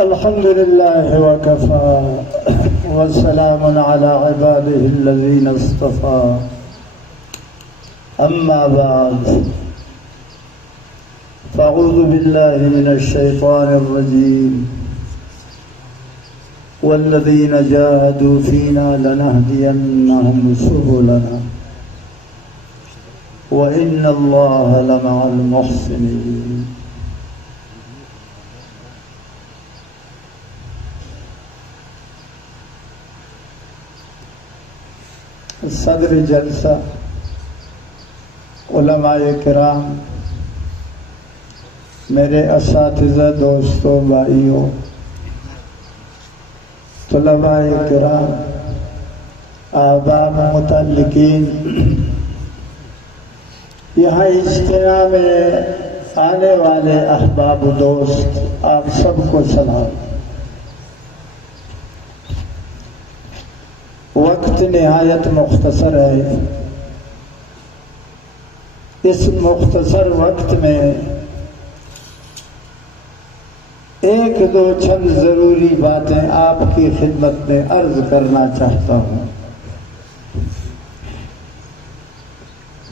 الحمد لله وكفى والسلام على عباده الذين اصطفى أما بعد فأعوذ بالله من الشيطان الرجيم والذين جاهدوا فينا لنهدينهم سبلنا وإن الله لمع المحسنين. صدر جلسہ، علماء کرام، میرے اساتذہ، دوستوں، بھائیوں، طلباء کرام، آباء متعلقین، یہاں اجتماع میں آنے والے احباب و دوست، آپ سب کو سلام۔ وقت نہایت مختصر ہے، اس مختصر وقت میں ایک دو چند ضروری باتیں آپ کی خدمت میں عرض کرنا چاہتا ہوں۔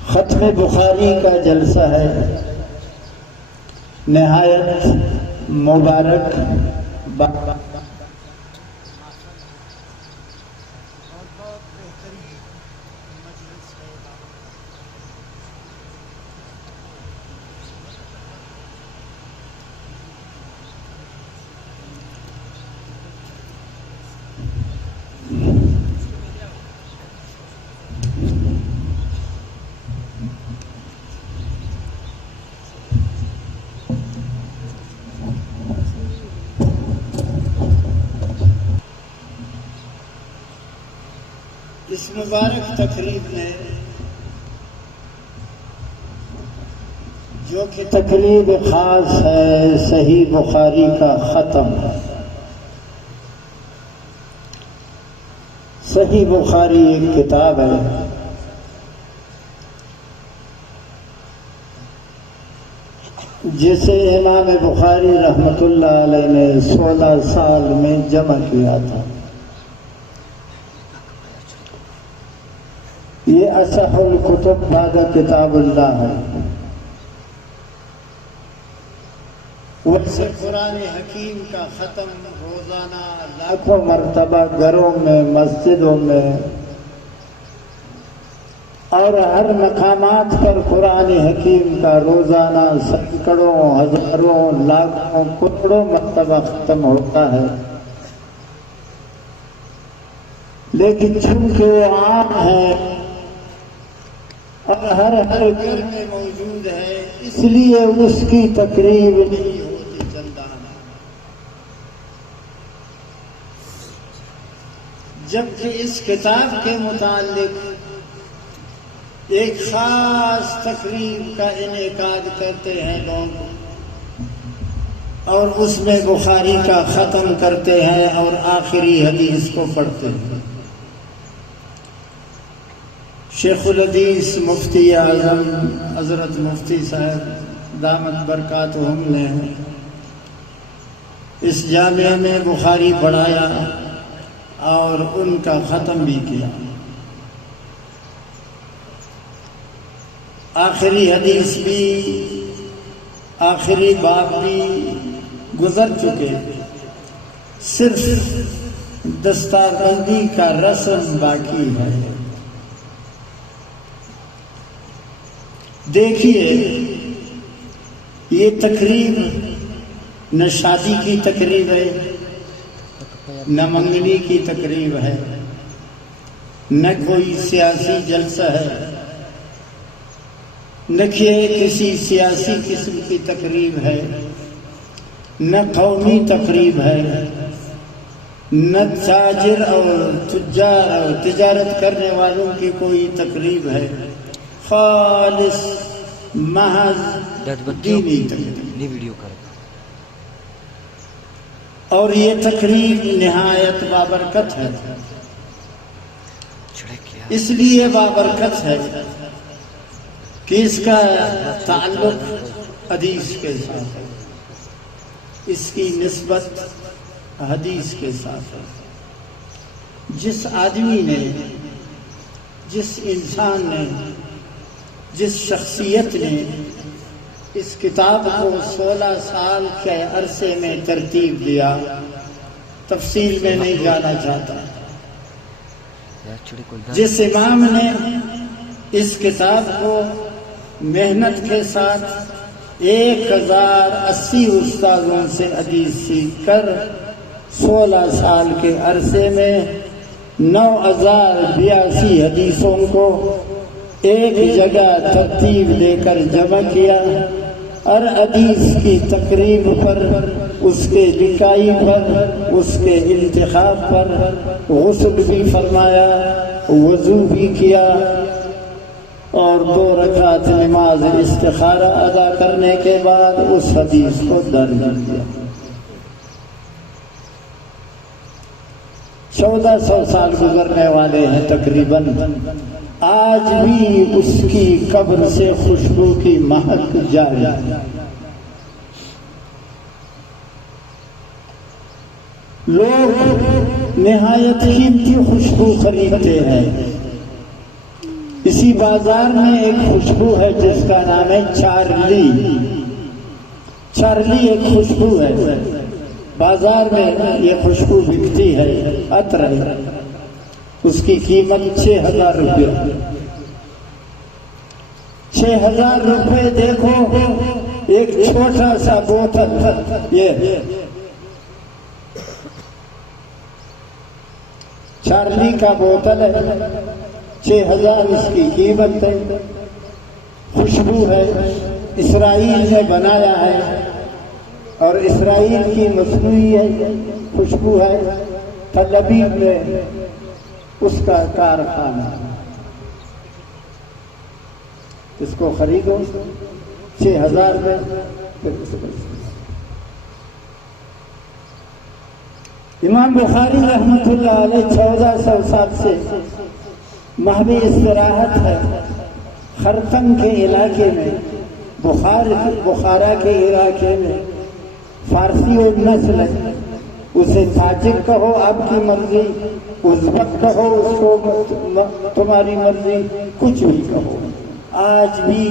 ختم بخاری کا جلسہ ہے، نہایت مبارک اس مبارک تقریب میں، جو کہ تقریب خاص ہے صحیح بخاری کا ختم، صحیح بخاری ایک کتاب ہے جسے امام بخاری رحمۃ اللہ علیہ نے 16 سال میں جمع کیا تھا۔ یہ اصح الکتب بعد کتاب اللہ ہے۔ ویسے قرآن حکیم کا ختم روزانہ لاکھوں مرتبہ گھروں میں، مسجدوں میں اور ہر مقامات پر قرآن حکیم کا روزانہ سینکڑوں، ہزاروں، لاکھوں، کروڑوں مرتبہ ختم ہوتا ہے، لیکن چونکہ وہ عام ہے اور ہر گھر میں موجود ہے، اس لیے اس کی تقریب نہیں ہوتی چندانہ۔ جبکہ اس کتاب کے متعلق ایک خاص تقریب کا انعقاد کرتے ہیں لوگ، اور اس میں بخاری کا ختم کرتے ہیں اور آخری حدیث کو پڑھتے ہیں۔ شیخ الحدیث مفتی اعظم حضرت مفتی صاحب دامت برکاتہم نے اس جامعہ میں بخاری پڑھایا اور ان کا ختم بھی کیا۔ آخری حدیث بھی، آخری باب بھی گزر چکے، صرف دستار بندی کا رسم باقی ہے۔ دیکھیے، یہ تقریب نہ شادی کی تقریب ہے، نہ منگنی کی تقریب ہے، نہ کوئی سیاسی جلسہ ہے، نہ کسی سیاسی قسم کی تقریب ہے، نہ قومی تقریب ہے، نہ تاجر اور تجار اور تجارت کرنے والوں کی کوئی تقریب ہے، خالص محض دینی تقریب۔ اور یہ تقریب نہایت بابرکت ہے، اس لیے بابرکت ہے کہ اس کا تعلق حدیث کے ساتھ ہے، اس کی نسبت حدیث کے ساتھ ہے۔ جس آدمی نے، جس انسان نے، جس شخصیت نے اس کتاب کو 16 سال کے عرصے میں ترتیب دیا، تفصیل میں نہیں جانا چاہتا، جس امام نے اس کتاب کو محنت کے ساتھ 1080 استاذوں سے حدیث سیکھ کر 16 سال کے عرصے میں 9082 حدیثوں کو ایک جگہ ترتیب دے کر جمع کیا، ہر حدیث کی تقریب پر، اس کے لکائی پر، اس کے انتخاب پر غسل بھی فرمایا، وضو بھی کیا، اور 2 رکعت نماز استخارہ ادا کرنے کے بعد اس حدیث کو درج کیا۔ 1400 سال گزرنے والے ہیں تقریباً، آج بھی اس کی قبر سے خوشبو کی مہک جاری ہے۔ لوگ نہایت قیمتی خوشبو خریدتے ہیں۔ اسی بازار میں ایک خوشبو ہے جس کا نام ہے چارلی۔ چارلی ایک خوشبو ہے، بازار میں یہ خوشبو بکتی ہے، عطر ہے، اس کی قیمت 6000 روپے۔ 6000 روپے دیکھو، ایک چھوٹا سا بوتل، یہ چارلی کا بوتل ہے، 6000 اس کی قیمت ہے۔ خوشبو ہے، اسرائیل نے بنایا ہے اور اسرائیل کی مصنوعی ہے، خوشبو ہے، تل ابیب میں اس کا کارخانہ۔ اس کو خریدو 6000 میں۔ امام بخاری رحمۃ اللہ علیہ 1400 سال سے محو استراحت ہے خرطم کے علاقے میں، بخارا کے علاقے میں۔ فارسی اور نسل ہے، اسے تاجک کہو آپ کی مرضی، ازبک کہو اس کو تمہاری مرضی، کچھ بھی کہو، آج بھی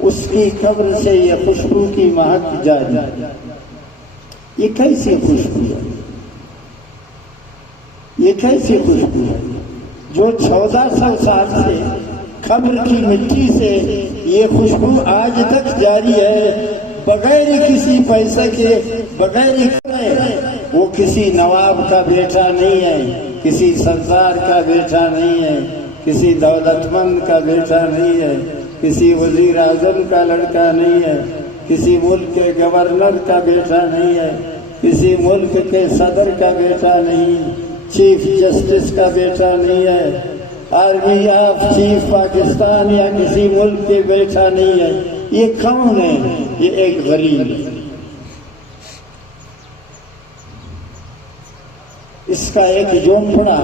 اس کی قبر سے یہ خوشبو کی مہک جاری ہے۔ یہ کیسی خوشبو ہے؟ یہ کیسی خوشبو ہے جو 1400 سال سے قبر کی مٹی سے یہ خوشبو آج تک جاری ہے، بغیر کسی پیسے کے، بغیر وہ کسی نواب کا بیٹا نہیں ہے، کسی سردار کا بیٹا نہیں ہے، کسی دولت مند کا بیٹا نہیں ہے، کسی وزیر اعظم کا لڑکا نہیں ہے، کسی ملک کے گورنر کا بیٹا نہیں ہے، کسی ملک کے صدر کا بیٹا نہیں، چیف جسٹس کا بیٹا نہیں ہے، آرمی آف چیف پاکستان یا کسی ملک کے بیٹا نہیں ہے۔ یہ کون ہے؟ یہ ایک غریب ہے۔ اس کا ایک جھونپڑا،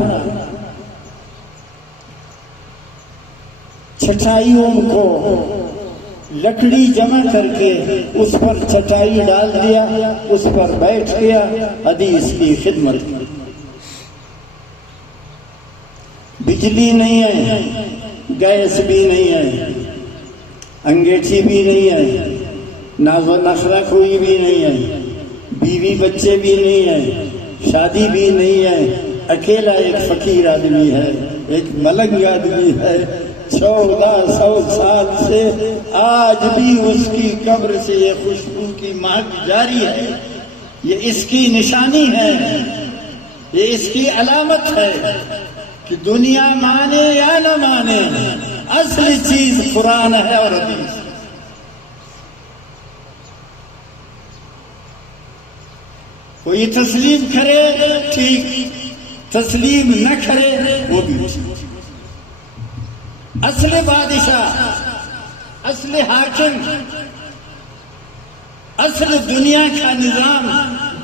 چٹائیوں کو لکڑی جمع کر کے اس پر چٹائی ڈال دیا، اس پر بیٹھ گیا، حدیث کی خدمت کی۔ بجلی نہیں ہے، گیس بھی نہیں ہے، انگیٹھی بھی نہیں ہے، ناز و نخرہ کوئی بھی نہیں ہے، بیوی بچے بھی نہیں ہے، شادی بھی نہیں ہے، اکیلا ایک فقیر آدمی ہے، ایک ملنگ آدمی ہے۔ 1400 سال سے آج بھی اس کی قبر سے یہ خوشبو کی مہک جاری ہے۔ یہ اس کی نشانی ہے، یہ اس کی علامت ہے کہ دنیا مانے یا نہ مانے، اصل چیز قرآن ہے اور حدیث۔ کوئی تسلیم کرے ٹھیک، تسلیم نہ کرے وہ بھی ٹھیک۔ اصل بادشاہ، اصل حاکم، اصل دنیا کا نظام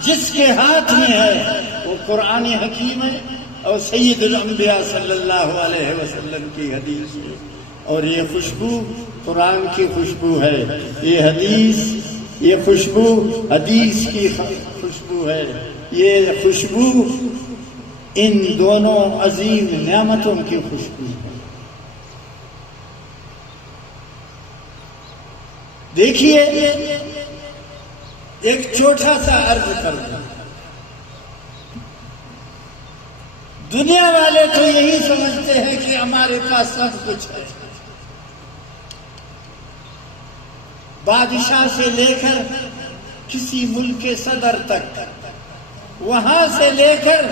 جس کے ہاتھ میں ہے وہ قرآن حکیم ہے اور سید الانبیاء صلی اللہ علیہ وسلم کی حدیث ہے۔ اور یہ خوشبو قرآن کی خوشبو ہے، یہ حدیث یہ خوشبو حدیث کی خوشبو ہے، یہ خوشبو ان دونوں عظیم نعمتوں کی خوشبو ہے۔ دیکھیے ایک چھوٹا سا عرض کروں، دنیا والے تو یہی سمجھتے ہیں کہ ہمارے پاس سب کچھ ہے، بادشاہ سے لے کر کسی ملک کے صدر تک، وہاں سے لے کر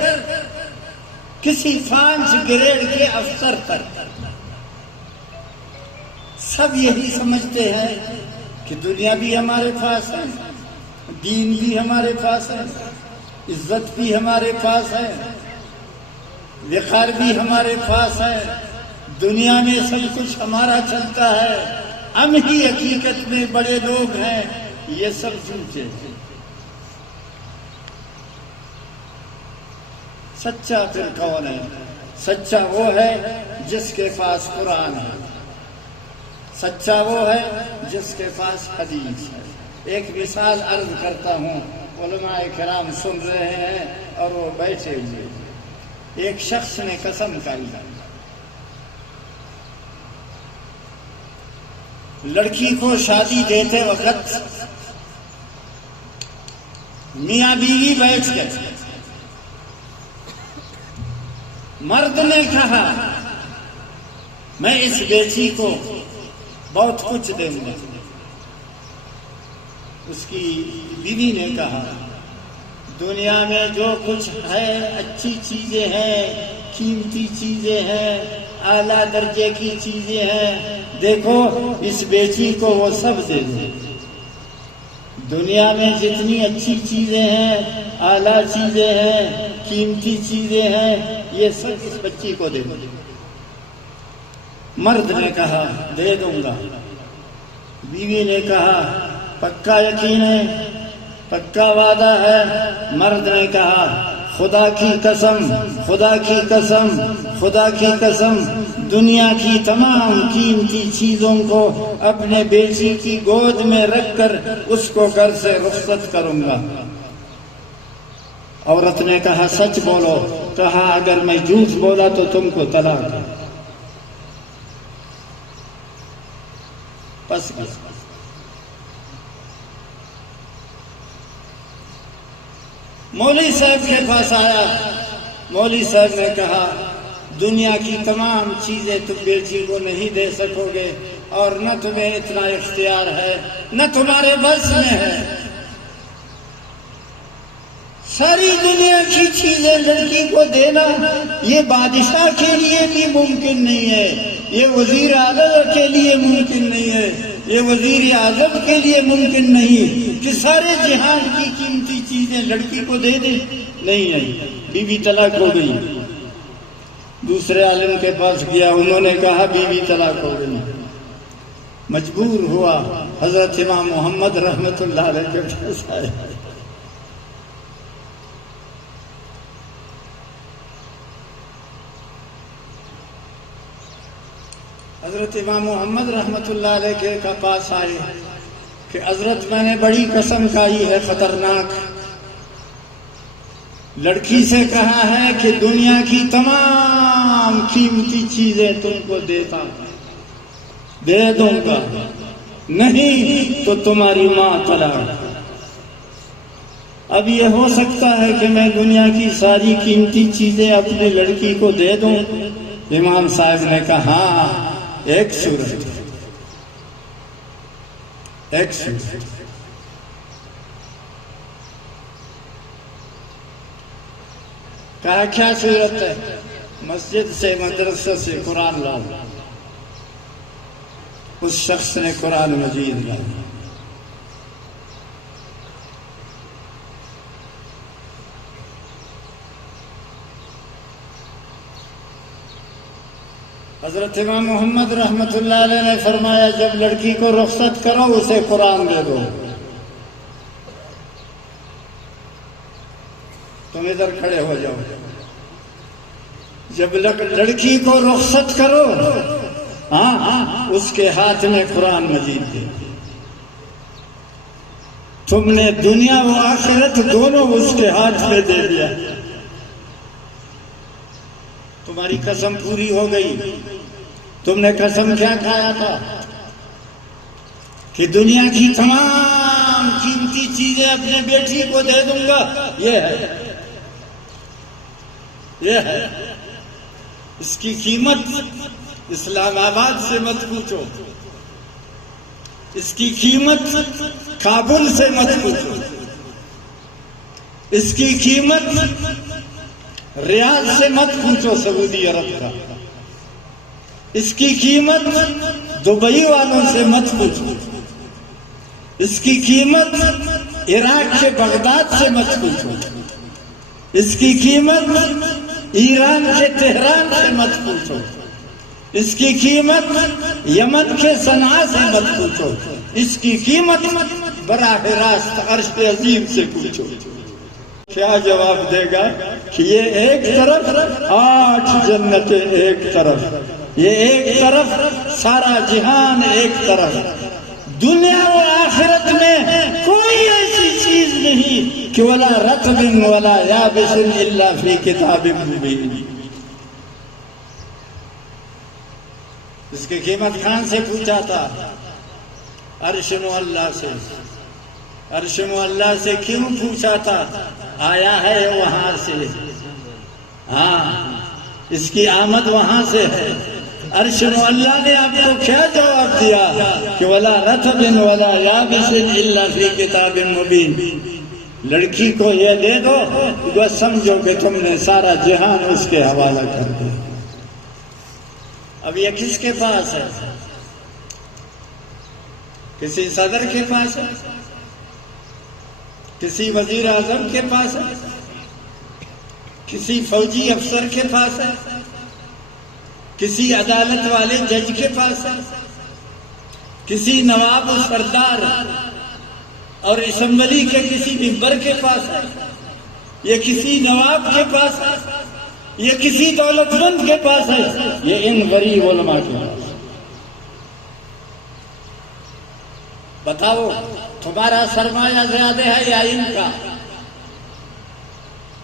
کسی 5 گریڈ کے افسر تک، سب یہی سمجھتے ہیں کہ دنیا بھی ہمارے پاس ہے، دین بھی ہمارے پاس ہے، عزت بھی ہمارے پاس ہے، وقار بھی ہمارے پاس ہے، دنیا میں سب کچھ ہمارا چلتا ہے، ہم ہی حقیقت میں بڑے لوگ ہیں۔ یہ سب جھوٹے ہیں۔ سچا پھر کون ہے؟ سچا وہ ہے جس کے پاس قرآن ہے، سچا وہ ہے جس کے پاس حدیث ہے۔ ایک مثال عرض کرتا ہوں، علماء کرام سن رہے ہیں اور وہ بیٹھے ہوئے۔ ایک شخص نے قسم کھائی، لڑکی کو شادی دیتے وقت میاں بیوی بیٹھ گئے، مرد نے کہا میں اس بیٹی کو بہت کچھ دوں گا، اس کی بیوی نے کہا دنیا میں جو کچھ ہے اچھی چیزیں ہیں، قیمتی چیزیں ہیں، اعلیٰ درجے کی چیزیں ہیں، دیکھو اس بیٹی کو وہ سب دے دیں، دنیا میں جتنی اچھی چیزیں ہیں، اعلیٰ چیزیں ہیں، قیمتی چیزیں ہیں، یہ سب اس بچی کو دے دو۔ مرد نے کہا دے دوں گا، بیوی نے کہا پکا یقین ہے، پکا وعدہ ہے؟ مرد نے کہا خدا کی قسم، خدا کی قسم، خدا کی قسم، دنیا کی تمام قیمتی چیزوں کو اپنے بیٹی کی گود میں رکھ کر اس کو گھر سے رخصت کروں گا۔ عورت نے کہا سچ بولو، کہا اگر میں جھوٹ بولا تو تم کو طلاق ہے۔ بس مولوی صاحب کے پاس آیا، مولوی صاحب نے کہا دنیا کی تمام چیزیں تم بیٹی کو نہیں دے سکو گے، اور نہ تمہیں اتنا اختیار ہے، نہ تمہارے بس میں ہے، ساری دنیا کی چیزیں لڑکی کو دینا یہ بادشاہ کے لیے بھی ممکن نہیں ہے، یہ وزیر اعظم کے لیے ممکن نہیں ہے، یہ وزیر اعظم کے لیے ممکن نہیں کہ سارے جہان کی قیمتی چیزیں لڑکی کو دے دیں۔ نہیں ہے، بیوی طلاق ہو گئی۔ دوسرے عالم کے پاس گیا، انہوں نے کہا بیوی طلاق ہو گئی۔ مجبور ہوا حضرت امام محمد رحمت اللہ علیہ کے پاس آئے۔ حضرت امام محمد رحمت اللہ علیہ کے پاس آئے کہ حضرت میں نے بڑی قسم کھائی ہے خطرناک، لڑکی سے کہا ہے کہ دنیا کی تمام قیمتی چیزیں تم کو دیتا دے دوں گا، نہیں تو تمہاری ماں طلاق۔ اب یہ ہو سکتا ہے کہ میں دنیا کی ساری قیمتی چیزیں اپنی لڑکی کو دے دوں؟ امام صاحب نے کہا ہاں، ایک صورت، ایک صورت۔ کہا کیا صورت ہے؟ مسجد سے مدرسہ سے قرآن لاؤ۔ اس شخص نے قرآن مجید لایا۔ حضرت امام محمد رحمت اللہ علیہ نے فرمایا جب لڑکی کو رخصت کرو اسے قرآن دے دو۔ تم ادھر کھڑے ہو جاؤ۔ جب لڑکی کو رخصت کرو، ہاں اس کے ہاتھ میں قرآن مجید دے۔ تم نے دنیا و آخرت دونوں اس کے ہاتھ میں دے دیا. تمہاری قسم پوری ہو گئی. تم نے قسم کیا کھایا تھا کہ دنیا کی تمام قیمتی چیزیں اپنے بیٹی کو دے دوں گا. یہ ہے اس کی قیمت. اسلام آباد سے مت پوچھو، اس کی قیمت کابل سے مت پوچھو، اس کی قیمت ریاض سے مت پوچھو سعودی عرب کا، اس کی قیمت دبئی والوں سے مت پوچھو، اس کی قیمت عراق کے بغداد سے مت پوچھو، اس کی قیمت ایران کے تہران سے مت پوچھو، اس کی قیمت یمن کے صنعاء سے مت پوچھو، اس کی قیمت براہ راست عرش عظیم سے پوچھو. کیا جواب دے گا کہ یہ ایک طرف 8 جنتیں، ایک طرف یہ ایک طرف سارا جہان، ایک طرف دنیا و آخرت میں کوئی ایسی چیز نہیں کہ ولا رطب ولا یابس الا فی کتاب مبین. اس کی قیمت خان سے پوچھا تھا، عرش اللہ سے. عرش اللہ سے کیوں پوچھا تھا؟ آیا ہے وہاں سے. ہاں، اس کی آمد وہاں سے ہے. عرش اللہ نے آپ کو کیا جواب دیا کہ ولا رطب ولا یابس الا فی کتاب مبین. لڑکی کو یہ دے دو، بس سمجھو کہ تم نے سارا جہان اس کے حوالہ کر دیا. اب یہ کس کے پاس ہے؟ کسی صدر کے پاس ہے؟ کسی وزیر اعظم کے پاس ہے؟ کسی فوجی افسر کے پاس ہے؟ کسی عدالت والے جج کے پاس ہے؟ کسی نواب و سردار اور اسمبلی کے کسی ممبر کے پاس ہے؟ یہ کسی نواب کے پاس ہے؟ یہ کسی دولت مند کے پاس ہے؟ یہ ان غریب علماء کے پاس. بتاؤ تمہارا سرمایہ زیادہ ہے یا ان کا؟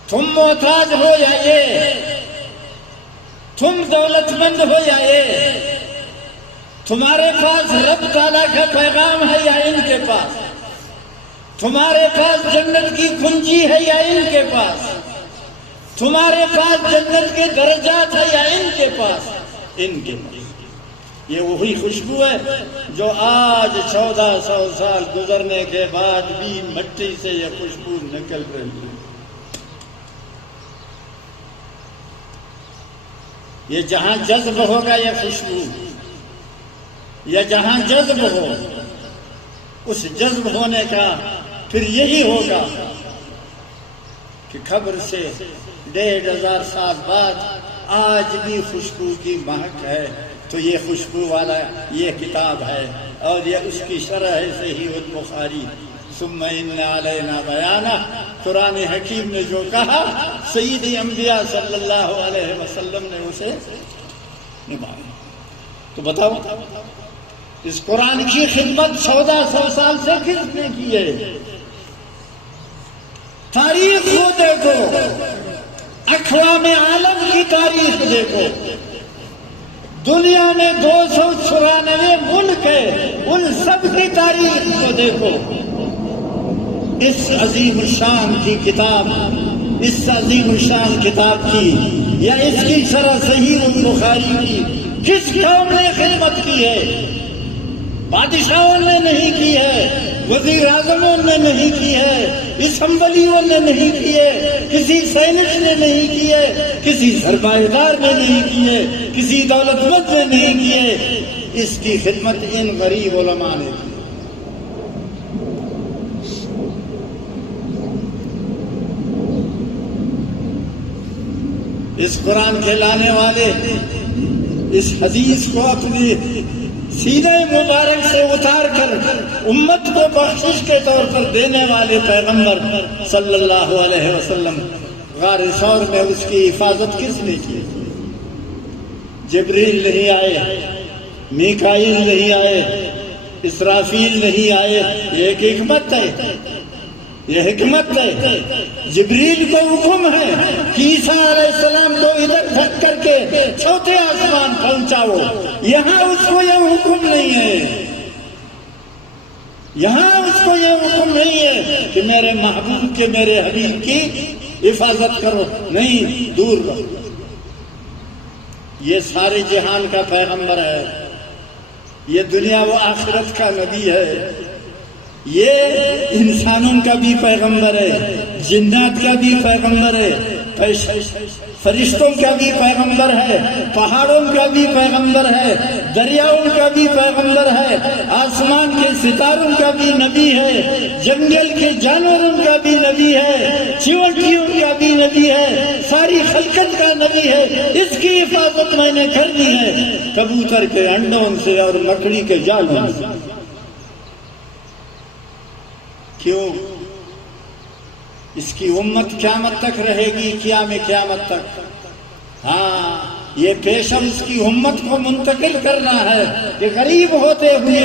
تم محتاج ہو یا یہ؟ تم دولت مند ہو یا یہ؟ تمہارے پاس رب تعالیٰ کا پیغام ہے یا ان کے پاس؟ تمہارے پاس جنت کی کنجی ہے یا ان کے پاس؟ تمہارے پاس جنت کے درجات ہے یا ان کے پاس؟ ان کے پاس. یہ وہی خوشبو ہے جو آج 1400 سال گزرنے کے بعد بھی مٹی سے یہ خوشبو نکل رہی ہے. یہ جہاں جذب ہوگا یہ خوشبو، یا جہاں جذب ہو، اس جذب ہونے کا پھر یہی ہوگا کہ قبر سے 1500 سال بعد آج بھی خوشبو کی مہک ہے. تو یہ خوشبو والا یہ کتاب ہے، اور یہ اس کی شرح ہے صحیح البخاری. ثم ان علینا بیانہ، قرآن حکیم نے جو کہا سید انبیاء صلی اللہ علیہ وسلم نے اسے نبھایا. تو بتاؤ اس قرآن کی خدمت 1400 سال سے کس نے کی ہے؟ تاریخ کو دیکھو، اقوام عالم کی تاریخ دیکھو. دنیا میں 294 ملک ہے، ان سب کی تاریخ کو دیکھو. اس عظیم الشان کی کتاب، اس عظیم الشان کتاب کی یا اس کی شرح صحیح البخاری کی کس قوم نے خدمت کی ہے؟ بادشاہوں نے نہیں کی ہے، وزیر اعظموں نے نہیں کی ہے، اسمبلیوں نے نہیں کی ہے، کسی سینٹ نے نہیں کی ہے، کسی سرمایہ دار نے نہیں کی ہے، کسی دولت مند نے نہیں کی ہے. اس کی خدمت ان غریب علماء نے کی. اس قرآن کے لانے والے اس حدیث کو اپنی سینے مبارک سے اتار کر امت کو بخشش کے طور پر دینے والے پیغمبر صلی اللہ علیہ وسلم، غار ثور میں اس کی حفاظت کس نے کی؟ جبریل نہیں آئے، میکائیل نہیں آئے، اسرافیل نہیں آئے، یہ ایک حکمت ہے، یہ حکمت ہے۔ جبریل کو حکم ہے کہ عیسیٰ علیہ السلام کو ادھر دھک کر کے چوتھے آسمان پہنچاؤ، یہاں اس کو یہ حکم نہیں ہے، یہاں اس کو یہ حکم نہیں ہے کہ میرے محبوب کے، میرے حبیب کی حفاظت کرو، نہیں، دور رہو۔ یہ سارے جہان کا پیغمبر ہے، یہ دنیا و آخرت کا نبی ہے، یہ انسانوں کا بھی پیغمبر ہے، جنات کا بھی پیغمبر ہے، فرشتوں کا بھی پیغمبر ہے، پہاڑوں کا بھی پیغمبر ہے، دریاؤں کا بھی پیغمبر ہے، آسمان کے ستاروں کا بھی نبی ہے، جنگل کے جانوروں کا بھی نبی ہے، چیونٹیوں کا بھی نبی ہے، ساری خلقت کا نبی ہے۔ اس کی حفاظت میں نے کرنی ہے کبوتر کے انڈوں سے اور مکڑی کے جالوں سے۔ کیوں؟ اس کی امت قیامت تک رہے گی، قیامت تک۔ ہاں، یہ پیشم اس کی امت کو منتقل کرنا ہے کہ غریب ہوتے ہوئے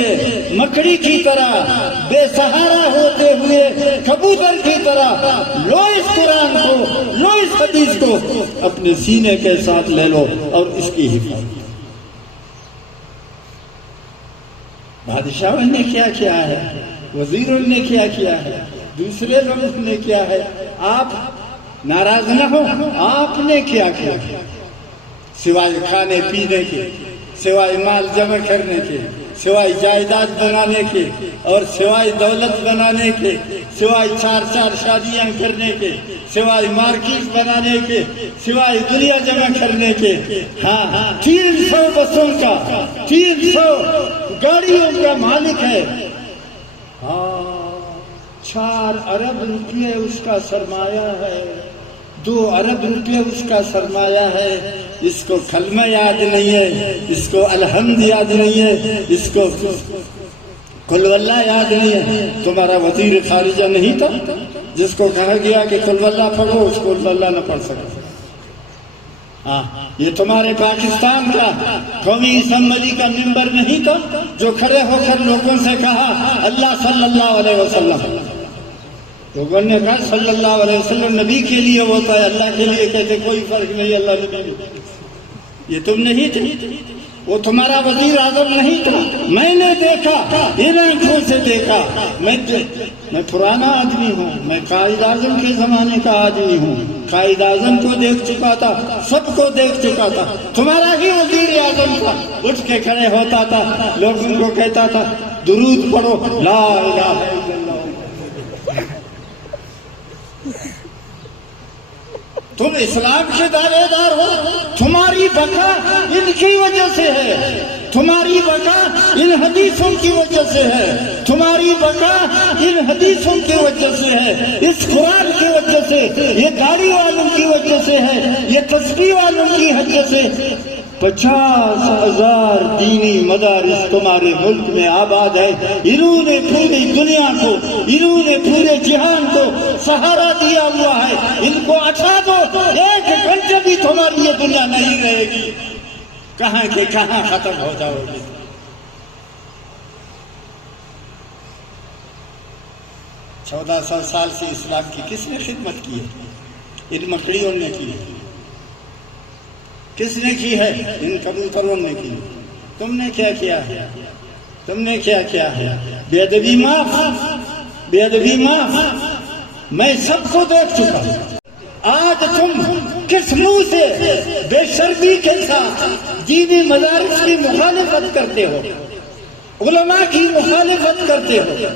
مکڑی کی طرح، بے سہارا ہوتے ہوئے کبوتر کی طرح لو اس قرآن کو، لو اس حدیث کو اپنے سینے کے ساتھ لے لو اور اس کی حفاظت۔ بادشاہوں نے کیا کیا ہے، وزیروں نے کیا کیا ہے، دوسرے لوگوں نے کیا ہے، آپ ناراض نہ ہو، آپ نے کیا کیا، سوائے کھانے پینے کے، سوائے مال جمع کرنے کے، سوائے جائیداد بنانے کے، اور سوائے دولت بنانے کے، سوائے چار شادیاں کرنے کے، سوائے مارکیٹ بنانے کے، سوائے دنیا جمع کرنے کے، ہاں 300 بسوں کا، 300 گاڑیوں کا مالک ہے، 4 ارب روپے اس کا سرمایہ ہے، 2 ارب روپے اس کا سرمایہ ہے۔ اس کو کلمہ یاد نہیں ہے، اس کو الحمد یاد نہیں ہے، اس کو قل واللہ یاد نہیں ہے۔ تمہارا وزیر خارجہ نہیں تھا جس کو کہا گیا کہ قل واللہ پڑھو، اس کو قل واللہ نہ پڑھ سکا۔ ہاں، یہ تمہارے پاکستان کا قومی اسمبلی کا ممبر نہیں تھا جو کھڑے ہو کر لوگوں سے کہا اللہ صلی اللہ علیہ وسلم۔ لوگوں نے کہا صلی اللہ علیہ وسلم نبی کے لیے ہوتا ہے، اللہ کے لیے کہتے کوئی فرق نہیں، اللہ نبی۔ یہ تم نہیں تھے، وہ تمہارا وزیر اعظم نہیں تھا۔ میں نے دیکھا، ان آنکھوں سے دیکھا، میں پرانا آدمی ہوں، میں قائد اعظم کے زمانے کا آدمی ہوں، قائد اعظم کو دیکھ چکا تھا، سب کو دیکھ چکا تھا۔ تمہارا ہی وزیر اعظم تھا، اٹھ کے کھڑے ہوتا تھا، لوگوں کو کہتا تھا درود پڑھو، لا الہ الا اللہ۔ تم اسلام کے دعوے دار ہو، تمہاری بقا ان کی وجہ سے ہے، تمہاری بقا ان حدیثوں کی وجہ سے ہے، تمہاری بقا ان حدیثوں کی وجہ سے ہے، اس قرآن کی وجہ سے، یہ گاڑی والوں کی وجہ سے ہے، یہ تسبیح والوں کی وجہ سے۔ 50,000 دینی مدارس تمہارے ملک میں آباد ہے، انہوں نے پوری دنیا کو، انہوں نے پورے جہان کو سہارا دیا ہوا ہے۔ ان کو ہٹا دو، 1 گھنٹے بھی تمہاری یہ دنیا نہیں رہے گی، کہاں کے کہاں ختم ہو جاؤ گے۔ 1400 سال سے اسلام کی کس نے خدمت کی ہے؟ ان مکڑیوں نے کی ہے۔ کس نے کی ہے؟ ان کبوتروں نے کی۔ تم نے کیا کیا ہے؟ تم نے کیا کیا ہے؟ بے ادبی معاف، بے ادبی معاف، میں سب کو دیکھ چکا ہوں۔ آج تم کس منہ سے بے شرمی کے ساتھ دینی مدارس کی مخالفت کرتے ہو، علماء کی مخالفت کرتے ہو،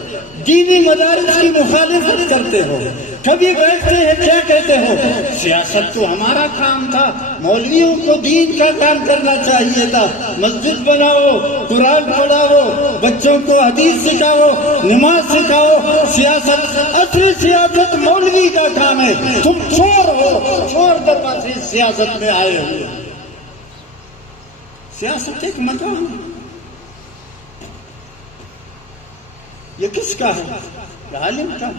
دینی مدارس کی مخالفت کرتے ہو، کبھی بیٹھتے ہیں کیا کہتے ہو؟ سیاست تو ہمارا کام تھا، مولویوں کو دین کا کام کرنا چاہیے تھا، مسجد بناؤ، قرآن پڑھاؤ، بچوں کو حدیث سکھاؤ، نماز سکھاؤ۔ سیاست، اصل سیاست مولوی کا کام ہے، تم چور ہو، چور دروازے سیاست میں آئے ہوئے۔ سیاست ایک مقام ہے، یہ کس کا ہے؟ عالم کا۔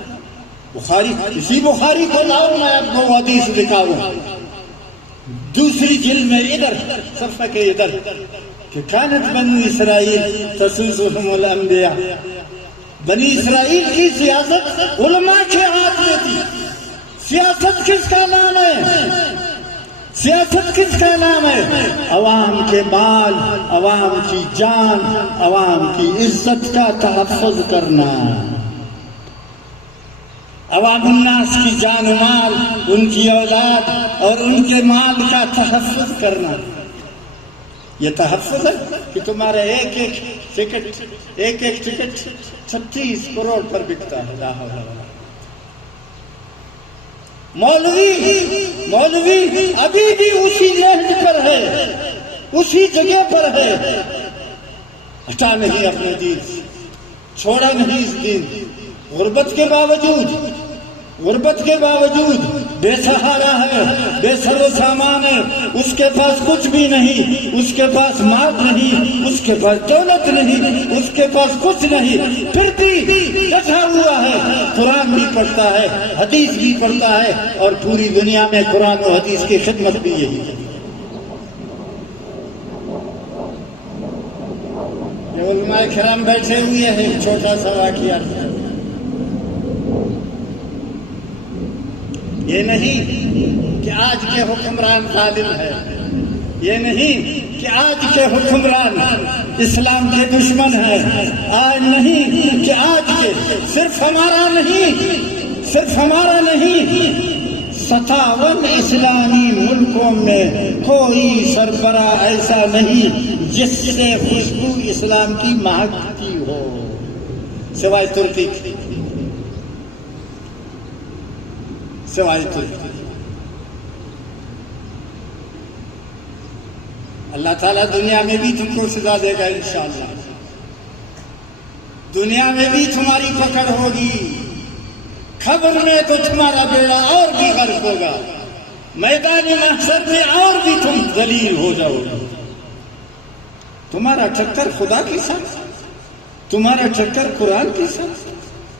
بخاری، اسی بخاری کو لاؤ، میں آپ کو حدیث دکھاؤں، دوسری جلد میں ادھر صفحہ کے ادھر کہ کانت بنو اسرائیل تسوسهم الانبیاء، بنی اسرائیل کی سیاست علماء کے ہاتھ میں تھی۔ سیاست کس کا نام ہے؟ سیاست کس کا نام ہے؟ عوام کے مال، عوام کی جان، عوام کی عزت کا تحفظ کرنا، عوام الناس کی جان و مال، ان کی اولاد اور ان کے مال کا تحفظ کرنا۔ یہ تحفظ ہے کہ تمہارا ایک ایک ٹکٹ 36 کروڑ پر بکتا ہے۔ لا حول ولا قوة۔ مولوی ابھی بھی اسی لہج پر ہے، اسی جگہ پر ہے، ہٹا نہیں اپنے دین، چھوڑا نہیں اس دین۔ غربت کے باوجود بے سہارا ہے، بے سر و سامان ہے، اس کے پاس کچھ بھی نہیں، اس کے پاس مال نہیں، اس کے پاس دولت نہیں، اس کے پاس کچھ نہیں، پھر بھی ڈٹا ہوا ہے، قرآن بھی پڑھتا ہے، حدیث بھی پڑھتا ہے، اور پوری دنیا میں قرآن و حدیث کی خدمت بھی یہی ہے۔ یہ علماء کرام بیٹھے ہوئے ہیں، ایک چھوٹا سا واقعہ، یہ نہیں کہ آج کے حکمران ظالم ہے، یہ نہیں کہ آج کے حکمران اسلام کے دشمن ہے، آج نہیں کہ آج کے صرف ہمارا نہیں 57 اسلامی ملکوں میں کوئی سربراہ ایسا نہیں جس سے خوشبو اسلام کی مہکتی ہو، سوائے ترکی کی، سوائے ترکی۔ اللہ تعالیٰ دنیا میں بھی تم کو سزا دے گا انشاءاللہ، دنیا میں بھی تمہاری پکڑ ہوگی، خبر میں تو تمہارا بیڑا اور بھی غرق ہوگا، میدان محشر میں اور بھی تم ذلیل ہو جاؤ گے۔ تمہارا ٹکر خدا کے ساتھ، تمہارا ٹکر قرآن کے ساتھ،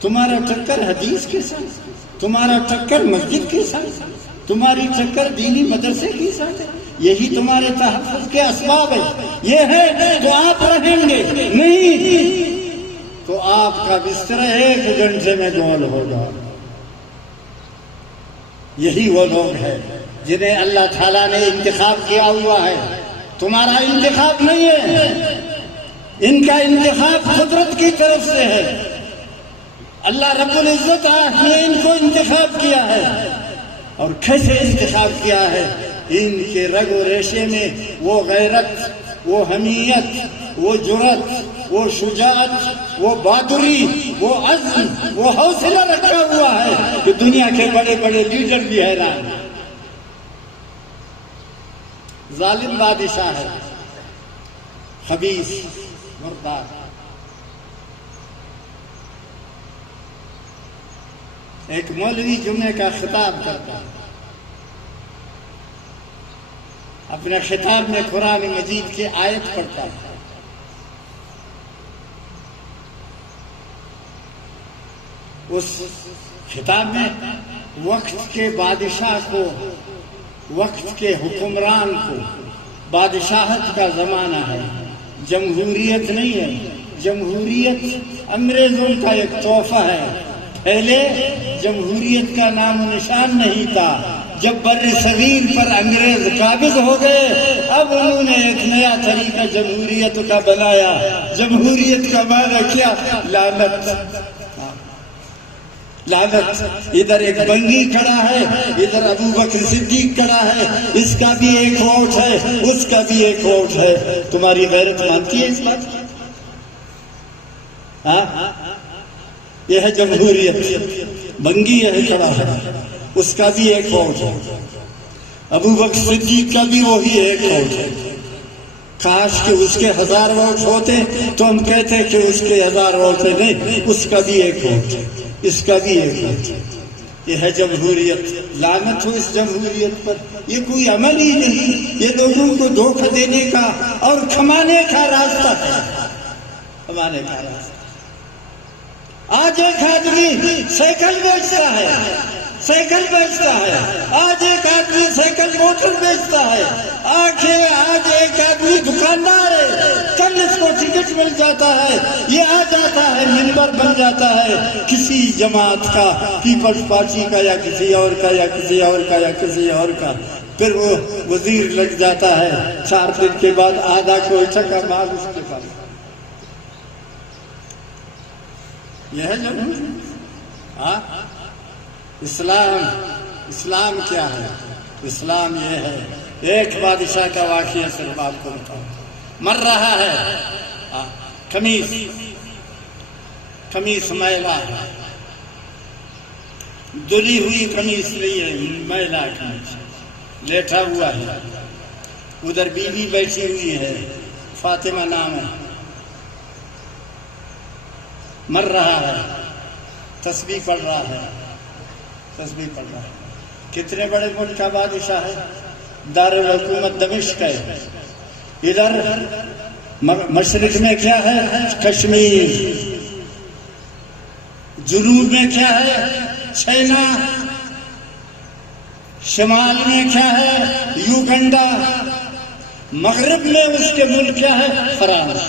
تمہارا ٹکر حدیث کے ساتھ، تمہارا ٹکر مسجد کے ساتھ، تمہاری ٹکر دینی مدرسے کے ساتھ ہے، یہی تمہارے تحفظ کے اسباب ہے۔ یہ ہے تو آپ رہیں گے، نہیں تو آپ کا بستر 1 گھنٹے میں گول ہوگا۔ یہی وہ لوگ ہیں جنہیں اللہ تعالیٰ نے انتخاب کیا ہوا ہے، تمہارا انتخاب نہیں ہے، ان کا انتخاب قدرت کی طرف سے ہے۔ اللہ رب العزت نے ان کو انتخاب کیا ہے، اور کیسے انتخاب کیا ہے؟ ان کے رگ و ریشے میں وہ غیرت، وہ حمیت، وہ جرأت، وہ شجاعت، وہ بہادری، وہ عزم، وہ حوصلہ رکھا ہوا ہے کہ دنیا کے بڑے بڑے لیڈر بھی حیران ہیں۔ ظالم بادشاہ ہے، خبیث، مردار۔ ایک مولوی جمعے کا خطاب کرتا ہے، اپنے خطاب میں قرآن مجید کی آیت پڑھتا ہے، اس خطاب میں وقت کے بادشاہ کو، وقت کے حکمران کو، بادشاہت کا زمانہ ہے، جمہوریت نہیں ہے۔ جمہوریت انگریزوں کا ایک تحفہ ہے، پہلے جمہوریت کا نام و نشان نہیں تھا، جب بر صغیر پر انگریز قابض ہو گئے اب انہوں نے ایک نیا طریقہ جمہوریت کا بنایا۔ جمہوریت کا معنی کیا؟ لعنت۔ لعنت۔ ادھر ایک بنگی کھڑا ہے، ادھر ابو بکر صدیق کھڑا ہے، اس کا بھی ایک ووٹ ہے، اس کا بھی ایک ووٹ ہے۔ تمہاری غیرت مانتی ہے اس بات؟ یہ ہے جمہوریت۔ بنگی ہے کھڑا ہے، اس کا بھی ایک ووٹ ہے، ابو بکر صدیق کا بھی وہی ایک ووٹ ہے۔ کاش کہ اس کے 1000 ووٹ ہوتے تو ہم کہتے کہ اس کے 1000 ووٹ ہے، نہیں، اس کا بھی ایک ووٹ ہے، اس کا بھی ایک ووٹ ہے۔ یہ ہے جمہوریت۔ لعنت ہو اس جمہوریت پر، یہ کوئی عمل ہی نہیں، یہ لوگوں کو دھوکہ دینے کا اور کمانے کا راستہ ہے، کمانے کا راستہ۔ آج ایک آدمی سائیکل بیچتا ہے، سائیکل بیچتا ہے، آج ایک آدمی سائیکل موٹر بیچتا ہے، آج ایک آدمی دکاندار ہے، مل جاتا ہے، یہ آ جاتا ہے منبر بن جاتا ہے کسی جماعت کا، پیپلز پارٹی کا یا کسی اور کا یا کسی اور کا یا کسی اور کا، پھر وہ وزیر لگ جاتا ہے، 4 دن کے بعد آدھا کوئٹہ کا مال اس کے پاس۔ یہ ہے جمہوری۔ اسلام کیا ہے؟ اسلام یہ ہے، ایک بادشاہ کا واقعہ صرف آپ کو بتاؤں، مر رہا ہے، قمیص میلا ہے، دھلی ہوئی قمیص نہیں ہے، میلا قمیص، لیٹا ہوا ہے، ادھر بیوی بیٹھی ہوئی ہے، فاطمہ نام ہے، مر رہا ہے، تسبیح پڑھ رہا ہے، کتنے بڑے ملک کا بادشاہ ہے، دارالحکومت دمشق ہے، ادھر مشرق میں کیا ہے؟ کشمیر، جنوب میں کیا ہے؟ چائنا، شمال میں کیا ہے؟ یوگنڈا، مغرب میں اس کے ملک کیا ہے؟ فرانس۔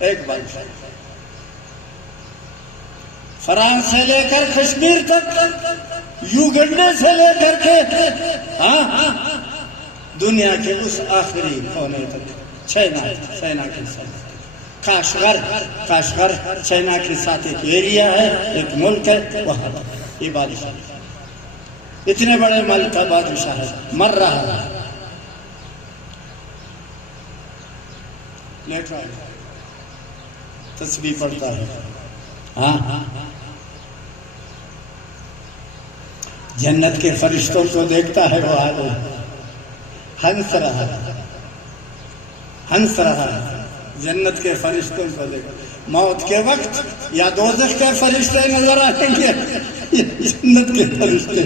ایک بات، فرانس سے لے کر کشمیر تک، یوگنڈے سے لے کر کے دنیا کے اس آخری کونے تک، چائنا کے ساتھ، کاشغر چائنا کے ساتھ ایک ایریا ہے، ایک ملک ہے، وہاں یہ بادشاہ، اتنے بڑے ملک کا بادشاہ ہے، مر رہا ہے، لیٹ رہا ہے، تسبیح پڑھتا ہے، جنت کے فرشتوں کو دیکھتا ہے، وہ آدمی ہنس رہا ہے، جنت کے فرشتوں کو دیکھتا، موت کے وقت یا دوزخ کے فرشتے نظر آئیں گے، جنت کے فرشتے،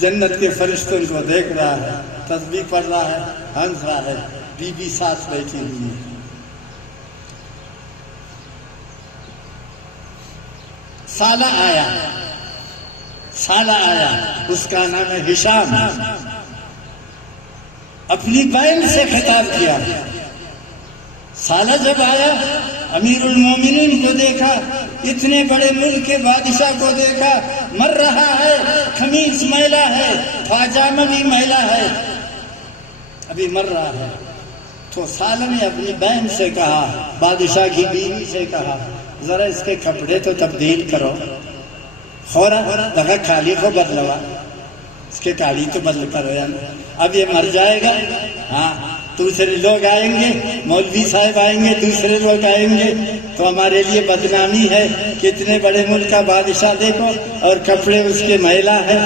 جنت کے فرشتوں کو دیکھ رہا ہے، تسبیح پڑھ رہا ہے، ہنس رہا ہے، بی بی ساتھ بیٹھی ہوئی ہے۔ سالہ آیا، اس کا نام ہے ہشام، اپنی بہن سے خطاب کیا۔ سالہ جب آیا، امیر المومنین کو دیکھا، اتنے بڑے ملک کے بادشاہ کو دیکھا، مر رہا ہے، قمیص میلا ہے، پاجامہ بھی میلا ہے، ابھی مر رہا ہے، تو سالہ نے اپنی بہن سے کہا، بادشاہ کی بیوی سے کہا، ذرا اس کے کپڑے تو تبدیل کرو، خورا لگا کالی کو بدلوا، اس کے کالی تو بدل کرو یار، اب یہ مر جائے گا، دوسرے لوگ آئیں گے، مولوی صاحب آئیں گے، دوسرے لوگ آئیں گے، تو ہمارے لیے بدنامی ہے، کتنے بڑے ملک کا بادشاہ دیکھو اور کپڑے اس کے میلا ہے،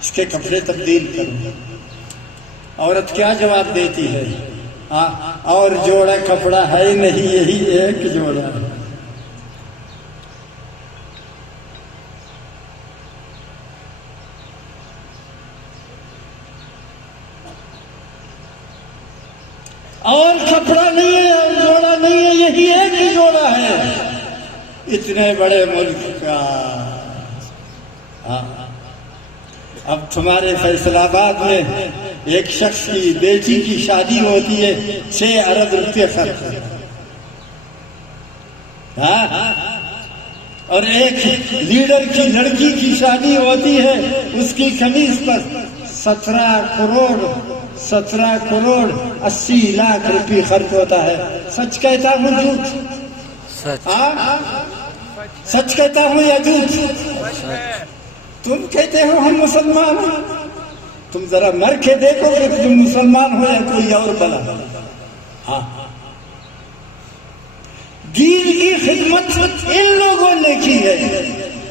اس کے کپڑے تبدیل کرو۔ عورت کیا جواب دیتی ہے؟ اور جوڑا کپڑا ہے نہیں، یہی ایک جوڑا ہے۔ اور کپڑا نہیں ہے اور جوڑا نہیں ہے، یہی ایک ہی جوڑا ہے، اتنے بڑے ملک کا۔ اب تمہارے فیصل آباد میں ایک شخص کی بیٹی کی شادی ہوتی ہے، 6 ارب روپے خرچ، اور ایک لیڈر کی لڑکی کی شادی ہوتی ہے، اس کی قمیص پر 17 کروڑ 80 لاکھ روپے خرچ ہوتا ہے۔ سچ کہتا ہوں جھوٹ؟ سچ کہتا ہوں یا جھوٹ؟ تم کہتے ہو ہم مسلمان ہیں، تم ذرا مر کے دیکھو کہ تم مسلمان ہو یا کوئی اور بلا۔ دین کی خدمت ان لوگوں نے کی ہے،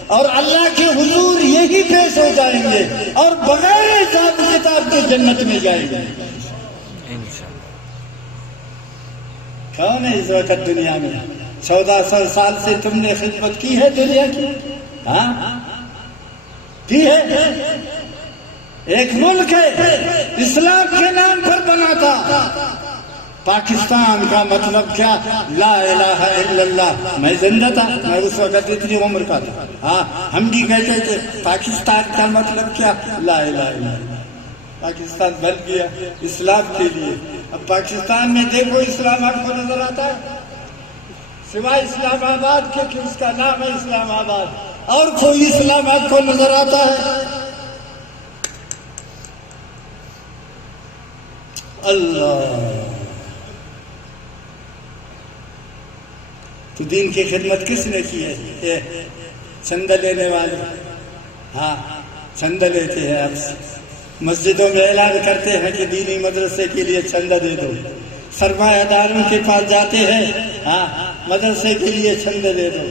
اور اللہ کے حضور یہی پیش ہو جائیں گے، اور بغیر حساب کتاب کے جنت میں جائیں گے۔ کون ہے اس وقت دنیا میں؟ 1400 سال سے تم نے خدمت کی ہے دنیا کی؟ کی ہے؟ ایک ملک ہے اسلام کے نام پر بنا تھا، پاکستان کا مطلب کیا؟ لا الہ الا اللہ۔ میں زندہ تھا، میں اس وقت اتنی عمر کا تھا، ہم بھی کہتے تھے پاکستان کا مطلب کیا؟ لا الہ الا اللہ۔ پاکستان بن گیا اسلام کے لیے، اب پاکستان میں دیکھو اسلام آپ کو نظر آتا ہے سوائے اسلام آباد کے کہ اس کا نام ہے اسلام آباد، اور کوئی اسلام آپ کو نظر آتا ہے؟ اللہ، تو دین کی خدمت کس نے کی ہے؟ چندہ لینے والے، ہاں چندہ لیتے ہیں آپ سے، مسجدوں میں اعلان کرتے ہیں کہ دینی مدرسے کے لیے چندہ دے دو، سرمایہ داروں کے پاس جاتے ہیں، ہاں مدرسے کے لیے چندہ دے دو،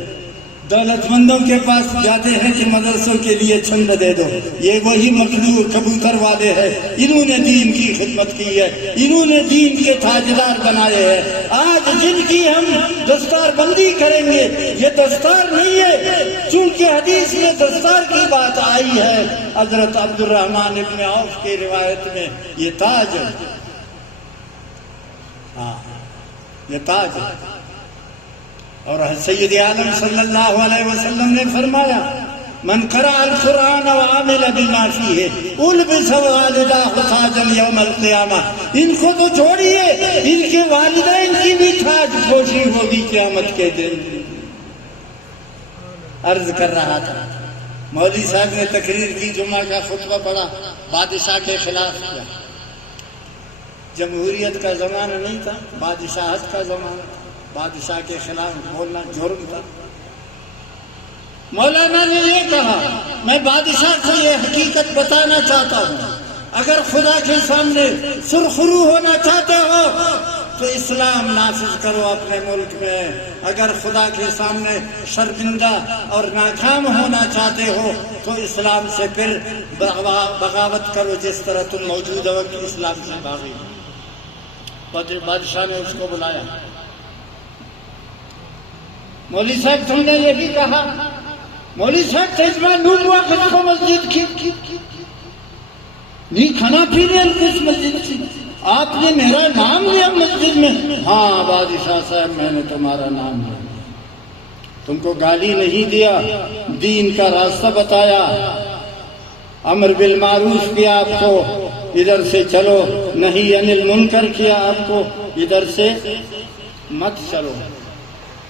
دولت مندوں کے پاس جاتے ہیں کہ مدرسوں کے لیے چندہ دے دو۔ یہ وہی مخلوق کبوتر والے ہیں، انہوں نے دین کی خدمت کی ہے، انہوں نے دین کے تاجدار بنائے ہیں۔ آج جن کی ہم دستار بندی کریں گے یہ دستار نہیں ہے، چونکہ حدیث میں دستار کی بات آئی ہے، حضرت عبد الرحمن ابن عوف کی روایت میں یہ تاج ہے، ہاں یہ تاج ہے۔ اور سید عالم صلی اللہ علیہ وسلم نے فرمایا من قرأ القرآن وعمل بما فیہ البس والداہ تاجا یوم القیامہ۔ ان کو تو چھوڑیے، ان کے والدین کی بھی تاج پوشی ہوگی قیامت کے دن۔ عرض کر رہا تھا مولوی صاحب نے تقریر کی، جمعہ کا خطبہ پڑھا، بادشاہ کے خلاف کیا۔ جمہوریت کا زمانہ نہیں تھا، بادشاہت کا زمانہ تھا، بادشاہ کے خلاف بولنا جرم تھا۔ مولانا نے یہ کہا میں بادشاہ کو یہ حقیقت بتانا چاہتا ہوں، اگر خدا کے سامنے سرخرو ہونا چاہتے ہو تو اسلام نافذ کرو اپنے ملک میں، اگر خدا کے سامنے شرمندہ اور ناکام ہونا چاہتے ہو تو اسلام سے پھر بغاوت کرو، جس طرح تم موجودہ وقت اسلام سے بھاگے۔ بادشاہ نے اس کو بلایا، مولوی صاحب تم نے یہ بھی کہا، مولوی صاحب تجمع نون ہوا خدا کو مسجد کی نہیں کھانا پینے کس مسجد کی، آپ نے میرا نام لیا مسجد میں؟ ہاں بادشاہ صاحب میں نے تمہارا نام لیا، تم کو گالی نہیں دیا، دین کا راستہ بتایا، امر بالمعروف کیا آپ کو ادھر سے چلو، نہی عن المنکر کیا آپ کو ادھر سے مت چلو۔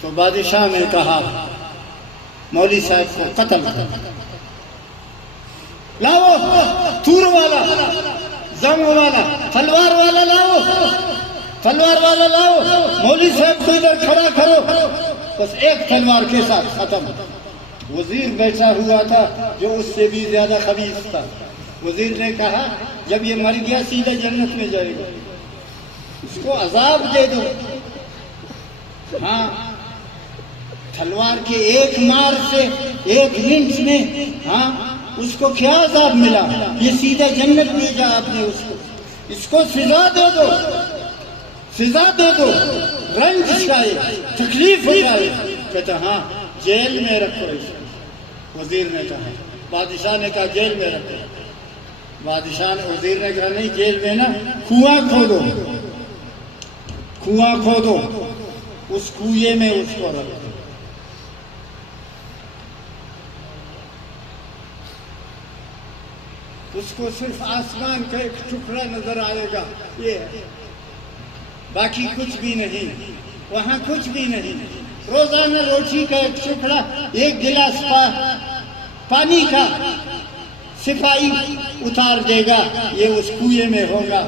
تو بادشاہ نے کہا مولوی صاحب کو قتل کر، لاؤ تور والا، زنگ والا، تلوار والا لاؤ، تلوار والا لاؤ، مولوی صاحب کو ادھر کھڑا کرو، بس ایک تلوار کے ساتھ ختم۔ وزیر بیٹھا ہوا تھا جو اس سے بھی زیادہ خبیث تھا، وزیر نے کہا جب یہ مر گیا سیدھا جنت میں جائے گا، اس کو عذاب دے دو۔ ہاں تلوار کے ایک مار سے، ایک لنچ میں، ہاں اس کو کیا عذاب ملا؟ یہ سیدھا جنت بھیجا آپ نے اس کو سزا دے دو، سزا دے دو، رنج اٹھائے، تکلیف اٹھائے۔ کہتا ہاں جیل میں رکھو اس کو۔ وزیر نے کہا، بادشاہ نے کہا جیل میں رکھو، بادشاہ نے، وزیر نے کہا نہیں جیل میں نا، کنواں کھودو، کنواں کھودو، اس کنویں میں اس کو رکھو۔ اس کو صرف آسمان کا ایک ٹکڑا نظر آئے گا، یہ ہے، باقی کچھ بھی نہیں، وہاں کچھ بھی نہیں۔ روزانہ روٹی کا ایک ٹکڑا، ایک گلاس پانی کا سپاہی اتار دے گا، یہ اس کنویں میں ہوگا،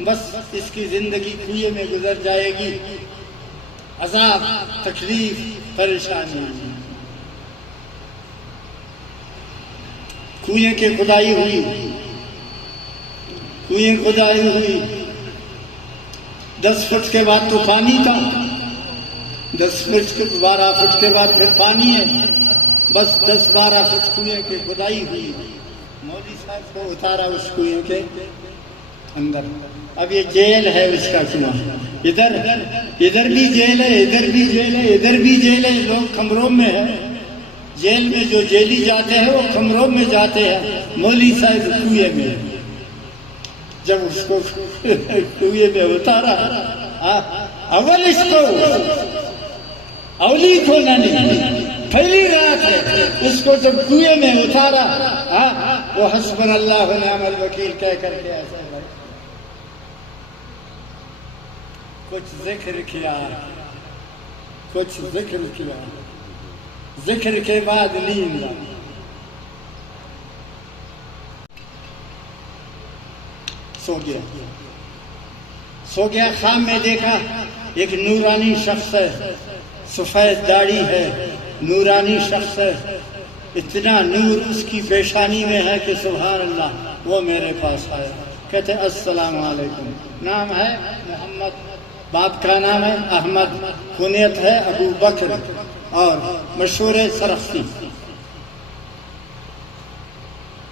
بس اس کی زندگی کنویں میں گزر جائے گی، عذاب، تکلیف، پریشانی۔ کنویں کی کھدائی ہوئی، کنویں کھدائی ہوئی، 10 فٹ کے بعد تو پانی تھا، 10 فٹ 12 فٹ کے بعد پھر پانی ہے، بس 10-12 فٹ کنویں کی کھدائی ہوئی۔ مولوی صاحب کو اتارا اس کنویں کے اندر، اب یہ جیل ہے اس کا کنواں، ادھر بھی جیل ہے، ادھر بھی جیل ہے، ادھر بھی جیل ہے، لوگ کمروں میں ہیں، جیل میں جو جیلی جاتے ہیں وہ کمروں میں جاتے ہیں، مولوی صاحب کنویں میں۔ جب اس کو کنویں میں اتارا، اول اس کو اولی کو نہ نہیں، پہلی رات ہے، اس کو جب کنویں میں اتارا، وہ حسبنا اللہ و نعم الوکیل کہہ کر کے ایسا کچھ ذکر کیا، کچھ ذکر کیا، ذکر کے بعد نیند آئی۔ سو گیا، سو گیا، خواب میں دیکھا ایک نورانی شخص ہے، سفید داڑھی ہے، نورانی شخص ہے، اتنا نور اس کی پیشانی میں ہے کہ سبحان اللہ۔ وہ میرے پاس آیا، کہتے السلام علیکم، نام ہے محمد، باپ کا نام ہے احمد، کنیت ہے ابو بکر، اور مشہور سرخسی۔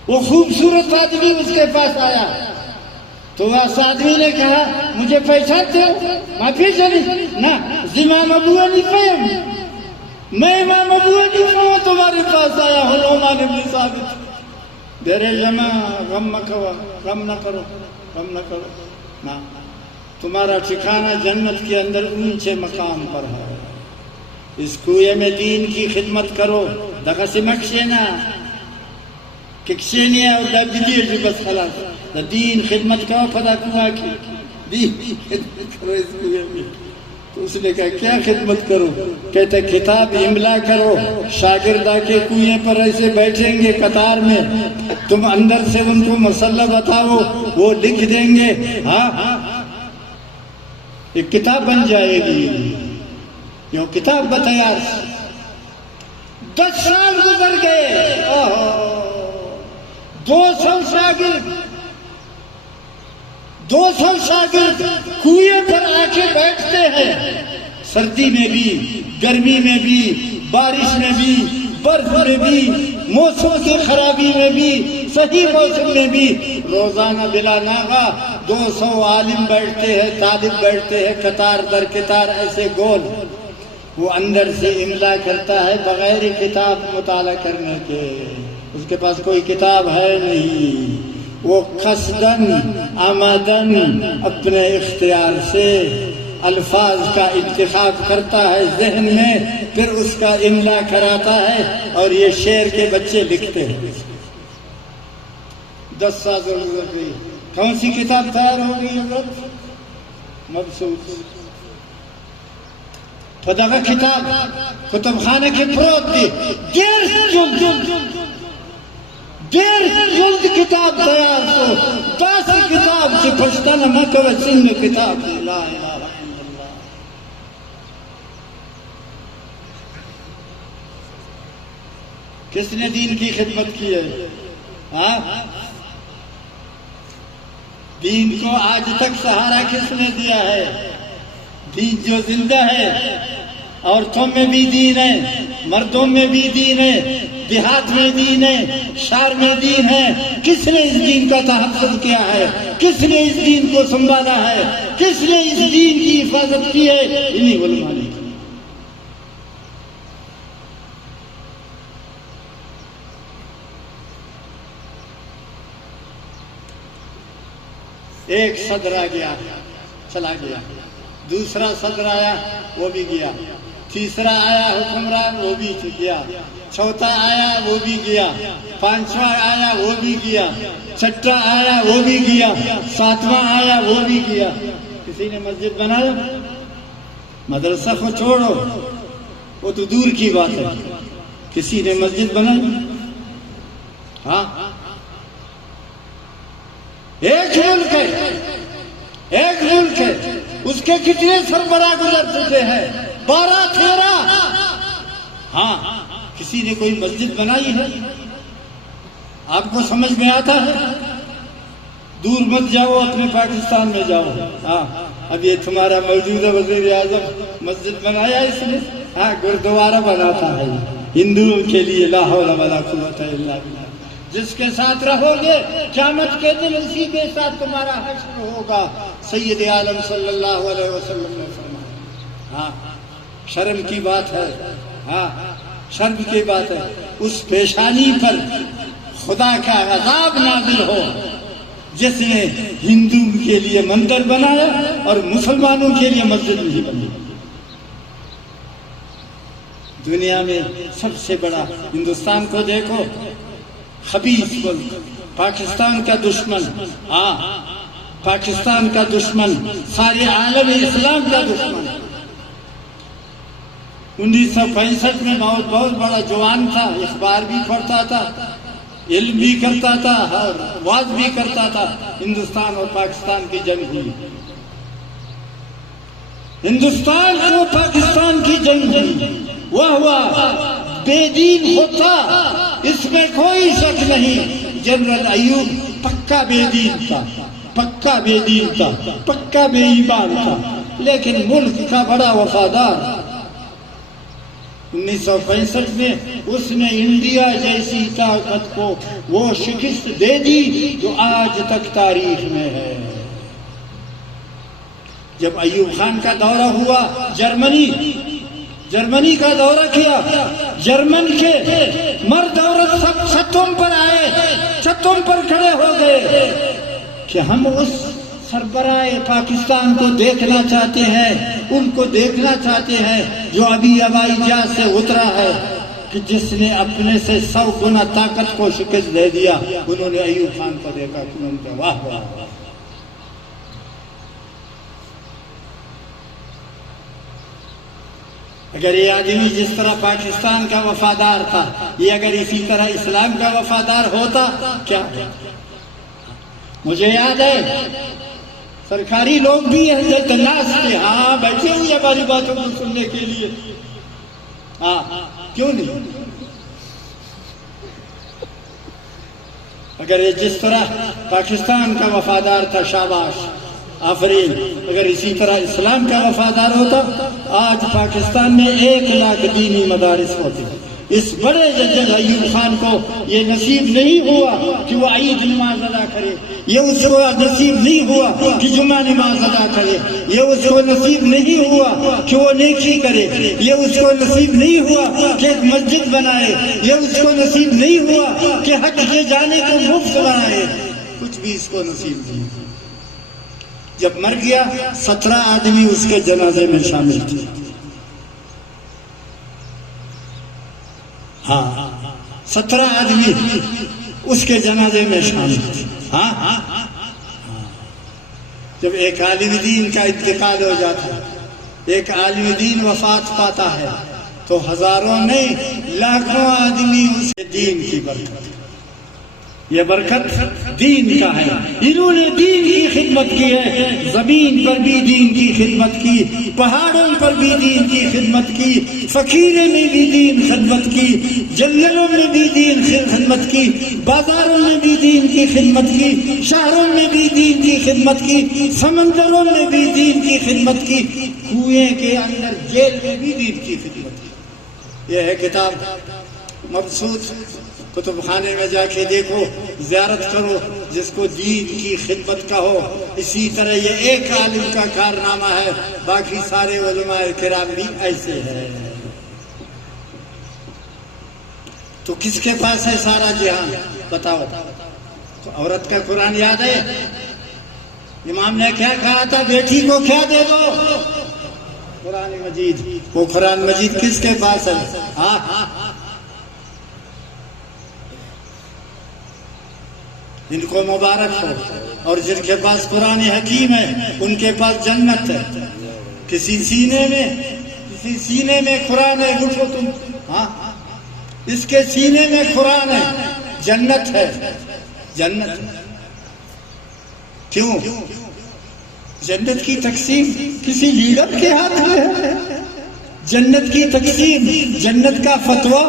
وہ خوبصورت آدمی اس کے پاس آیا تو اس آدمی نے کہا مجھے پہچانتے ہو؟ معافی چلی نہ، امام ابو حنیفہ میں امام ابو حنیفہ ہوں، تمہارے پاس آیا ہوں، نعمان بن ثابت۔ میرے جمع غم نہ کرو، غم نہ کرو، غم نہ کرو، نہ، تمہارا ٹھکانہ جنت کے اندر اونچے مقام پر ہے، اس کوئے میں دین کی خدمت کرو، دغه سمکشینا ککشینی اور دا بدیر جو بس خلاص دین خدمت کرو، پدا کنوا کی دین کی خدمت کرو اس کوئے میں۔ تو اس نے کہا کیا خدمت کرو؟ کہتے کتاب املا کرو، شاگردہ کے کنویں پر ایسے بیٹھیں گے قطار میں، تم اندر سے ان کو مسئلہ بتاؤ، وہ لکھ دیں گے، ہاں ایک کتاب بن جائے گی۔ یہ کتاب بتایا، 10 سال گزر گئے، 200 شاگرد کنویں پر آ کے بیٹھتے ہیں، سردی میں بھی، گرمی میں بھی، بارش میں بھی، برف میں بھی، موسم کی خرابی میں بھی، صحیح موسم میں بھی، روزانہ بلا ناغہ 200 عالم بیٹھتے ہیں، طالب بیٹھتے ہیں، قطار در قطار ایسے گول۔ وہ اندر سے املا کرتا ہے بغیر کتاب مطالعہ کرنے کے، اس کے پاس کوئی کتاب ہے نہیں، وہ قصداً آمداً اپنے اختیار سے الفاظ کا انتخاب کرتا ہے ذہن میں، پھر اس کا املا کراتا ہے، اور یہ شعر کے بچے لکھتے ہیں۔ 10 سال گزر گئی، کون سی کتاب تیار ہو گئی حضرت؟ مبسوط۔ فدغه کتاب کتب خانه کے پروت دی، 1.5 جلد کتاب تیار کو، 10 کتاب سے پشتن مکہ و سن میں کتاب دی، لا الہ الا اللہ۔ کس نے دین کی خدمت کی ہے؟ ہاں، دین کو آج تک سہارا کس نے دیا ہے؟ دین جو زندہ ہے، عورتوں میں بھی دین ہے، مردوں میں بھی دین ہے، دیہات میں دین ہے، شہر میں دین ہے۔ کس نے اس دین کا تحفظ کیا ہے؟ کس نے اس دین کو سنبھالا ہے؟ کس نے اس دین کی حفاظت کی ہے؟ انہی علماء نے کی۔ ایک صدر آ گیا، چلا گیا، دوسرا صدر آیا، وہ بھی گیا، تیسرا آیا حکمران، وہ بھی گیا، چوتھا آیا، وہ بھی گیا، پانچواں آیا، وہ بھی گیا، چھٹا آیا، وہ بھی گیا، ساتواں آیا، وہ بھی گیا۔ کسی نے مسجد بنایا؟ مدرسہ کو چھوڑو، وہ تو دور کی بات ہے، کسی نے مسجد بنائی؟ ہاں، ایک ملک ہے، ایک ملک ہے، اس کے کتنے سربراہ گزر چکے ہیں، 12-13۔ ہاں، کسی نے کوئی مسجد بنائی ہے؟ آپ کو سمجھ میں آتا ہے؟ دور مت جاؤ، اپنے پاکستان میں جاؤ۔ ہاں، اب یہ تمہارا موجودہ وزیر اعظم مسجد بنایا اس نے؟ ہاں، گردوارہ بناتا ہے ہندوؤں کے لیے، لا حول ولا قوت الا باللہ۔ جس کے ساتھ رہو گے قیامت کے دن اسی کے ساتھ تمہارا حشر ہوگا، سید عالم صلی اللہ علیہ وسلم نے فرمایا۔ ہاں، شرم کی بات ہے، ہاں شرم کی بات ہے، اس پیشانی پر خدا کا عذاب نازل ہو جس نے ہندو کے لیے مندر بنایا اور مسلمانوں کے لیے مسجد نہیں بنی۔ دنیا میں سب سے بڑا، ہندوستان کو دیکھو، خبیث ملک، پاکستان کا دشمن، ہاں پاکستان کا دشمن، سارے عالم اسلام کا دشمن۔ 1965 میں بہت بڑا جوان تھا، اخبار بھی پڑھتا تھا، علم بھی کرتا تھا اور واز بھی کرتا تھا۔ ہندوستان اور پاکستان کی جنگ ہوئی، ہندوستان اور پاکستان کی جنگ ہوئی، وہ ہوا بے دین ہوتا، اس میں کوئی شک نہیں۔ جنرل ایوب پکا بے دین تھا، پکا بے دین تھا، پکا بے ایمان تھا، لیکن ملک کا بڑا وفادار۔ 1965 میں اس نے انڈیا جیسی طاقت کو وہ شکست دے دی جو آج تک تاریخ میں ہے۔ جب ایوب خان کا دورہ ہوا جرمنی کا دورہ کیا، جرمن کے مرد عورت سب چھتوں پر آئے، چھتوں پر کھڑے ہو گئے کہ ہم اس سربراہ پاکستان کو دیکھنا چاہتے ہیں، ان کو دیکھنا چاہتے ہیں جو ابھی ہوائی جہاز سے اترا ہے، کہ جس نے اپنے سے 100 گنا طاقت کو شکست دے دیا۔ انہوں نے ایوب خان کو دیکھا، انہوں نے کہا واہ واہ واہ۔ اگر یہ آدمی جس طرح پاکستان کا وفادار تھا، یہ اگر اسی طرح اسلام کا وفادار ہوتا کیا؟ مجھے یاد ہے سرکاری لوگ بھی ناس کے ہاں بیٹھے ہوئے ہماری باتوں کو سننے کے لیے، ہاں کیوں نہیں؟ اگر یہ جس طرح پاکستان کا وفادار تھا، شاباش، آفرین۔ اگر اسی طرح اسلام کا وفادار ہوتا، آج پاکستان میں 1 لاکھ دینی مدارس ہوتے۔ اس بڑے جج ایوب خان کو یہ نصیب نہیں ہوا کہ وہ عید نماز ادا کرے، یہ اس کو نصیب نہیں ہوا کہ جمعہ نماز ادا کرے، یہ اس کو نصیب نہیں ہوا کہ وہ نیکی کرے، یہ اس کو نصیب نہیں ہوا کہ ایک مسجد بنائے، یہ اس کو نصیب نہیں ہوا کہ حج کے جانے کو مفت بنائے، کچھ بھی اس کو نصیب نہیں۔ جب مر گیا 17 آدمی اس کے جنازے میں شامل تھے، ہاں 17 آدمی اس کے جنازے میں شامل تھے۔ ہاں جب ایک عالم دین کا انتقال ہو جاتا ہے، ایک عالم دین وفات پاتا ہے، تو ہزاروں نہیں لاکھوں آدمی اس دین کی برکت، یہ برکت دین کا ہے۔ انہوں نے دین کی خدمت کی ہے، زمین پر بھی دین کی خدمت کی، پہاڑوں پر بھی دین کی خدمت کی، فقیرے میں بھی دین خدمت کی، جنگلوں میں بھی دین خدمت کی، بازاروں میں بھی دین کی خدمت کی، شہروں میں بھی دین کی خدمت کی، سمندروں میں بھی دین کی خدمت کی، کنویں کے اندر جیل میں بھی دین کی خدمت کی۔ یہ ہے کتاب مبسوط، کتب خانے میں جا کے دیکھو، زیارت کرو، جس کو دین کی خدمت کا ہو۔ اسی طرح یہ ایک عالم کا کارنامہ ہے، باقی سارے علماء کرام بھی ایسے ہیں۔ تو کس کے پاس ہے سارا جہان؟ بتاؤ۔ تو عورت کا قرآن یاد ہے؟ امام نے کیا کہا تھا؟ بیٹی کو کیا دے دو؟ قرآن مجید۔ وہ قرآن مجید کس کے پاس ہے؟ ہاں جن کو مبارک ہو، اور جن کے پاس قرآن حکیم ہے ان کے پاس جنت ہے۔ کسی سینے میں قرآن ہے، اٹھو تم، ہاں اس کے سینے میں قرآن ہے، جنت ہے، جنت۔ کیوں؟ جنت کی تقسیم کسی لیڈر کے ہاتھ میں ہے؟ جنت کی تقسیم، جنت کا فتویٰ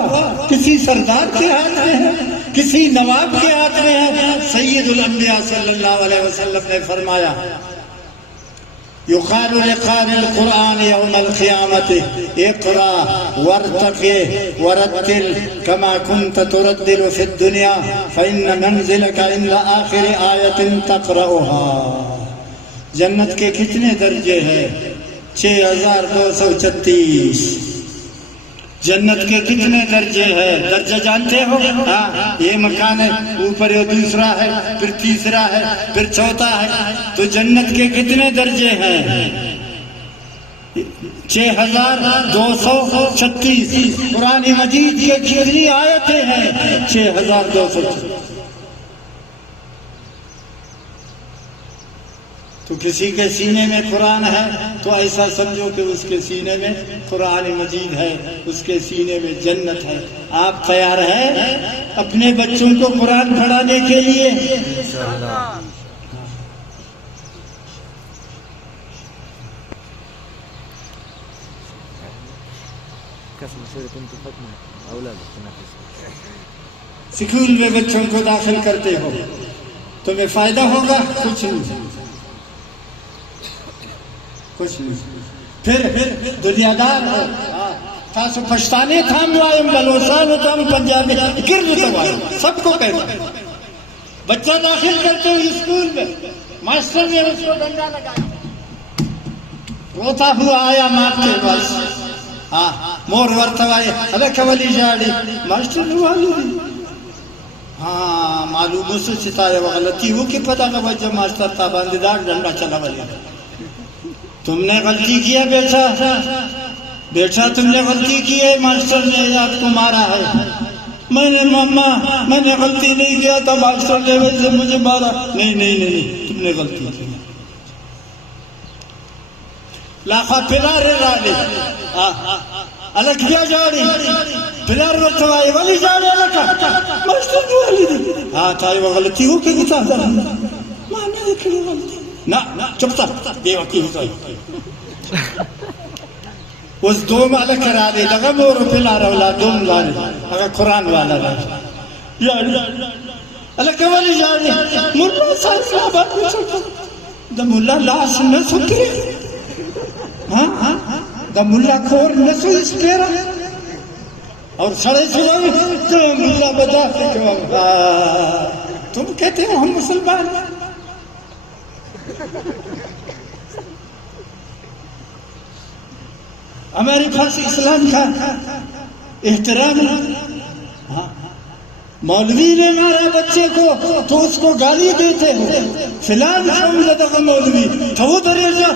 کسی سردار کے ہاتھ میں ہے؟ کسی نواب کے ہاتھ میں ہے؟ سید الانبیاء صلی اللہ علیہ وسلم نے فرمایا، یقال لقاری القرآن یوم القیامت اقرأ وارتقی ورتل کما کنت تردل فی الدنیا فإن منزلک عند آخر آیت تقرأها۔ جنت کے کتنے درجے ہیں؟ 6236۔ جنت کے کتنے درجے ہیں؟ درجہ جانتے ہو؟ ہاں، یہ مکان ہے، اوپر یہ دوسرا ہے، پھر تیسرا ہے، پھر چوتھا ہے۔ تو جنت کے کتنے درجے ہیں؟ 6236۔ قرآن مجید کے کتنی آیتیں ہیں؟ 6236۔ تو کسی کے سینے میں قرآن ہے تو ایسا سمجھو کہ اس کے سینے میں قرآن مجید ہے، اس کے سینے میں جنت ہے۔ آپ تیار ہیں اپنے بچوں کو قرآن پڑھانے کے لیے؟ سکول میں بچوں کو داخل کرتے ہو، تمہیں فائدہ ہوگا؟ کچھ نہیں، کچھ نہیں۔ پھر دنیا دار تاسو پشتانے تھام وائم بلوچستان تھام پنجابی گرد تمہارے سب کو کہتا ہے۔ بچہ داخل کرتے ہو اسکول میں، ماسٹر نے اس کو ڈنڈا لگایا، روتا ہوا آیا ماں کے پاس، ہاں مور ورتوائے الک ولی جاڑی ماسٹر نے والو ہاں معلوم اس سے ستائے وہ غلطی ہو کہ پتہ کا وجہ ماسٹر تھا باندھدار ڈنڈا چلا ولی۔ تم نے غلطی کیا بیٹا تم نے غلطی کی ہے، ماسٹر نے آپ کو مارا ہے۔ میں نے ماما میں نے غلطی نہیں کیا تھا، ماسٹر نے ویسے مجھے مارا۔ نہیں نہیں نہیں تم نے غلطی کی۔ لاخا پلار رالی الک بیا جاڑی پلار ورتوائے ولی جاڑی الکا ماسٹر نے والی دی ہاں تائی وہ غلطی ہو کہ گتا ماں نے دیکھنی غلطی نا چپتا بے وقتی ہوتا ہے۔ اس دوم الک کرا دے لگا مورو پلار اولا دوم لانی اگر قرآن والا رہا الک ولی جاڑی ملا سائنس آباد میں سکتا دا ملا لاس نہ سکرے ہاں دا ملا کھور نسو اس پیرا اور سڑے سوائے تو ملا بدا سکو تم کہتے ہو ہم مسلمان ہماری پاس اسلام کا احترام ہے۔ مولوی نے مارا بچے کو تو اس کو گالی دیتے ہو، فلان شملتہ مولوی تو وہ دریجہ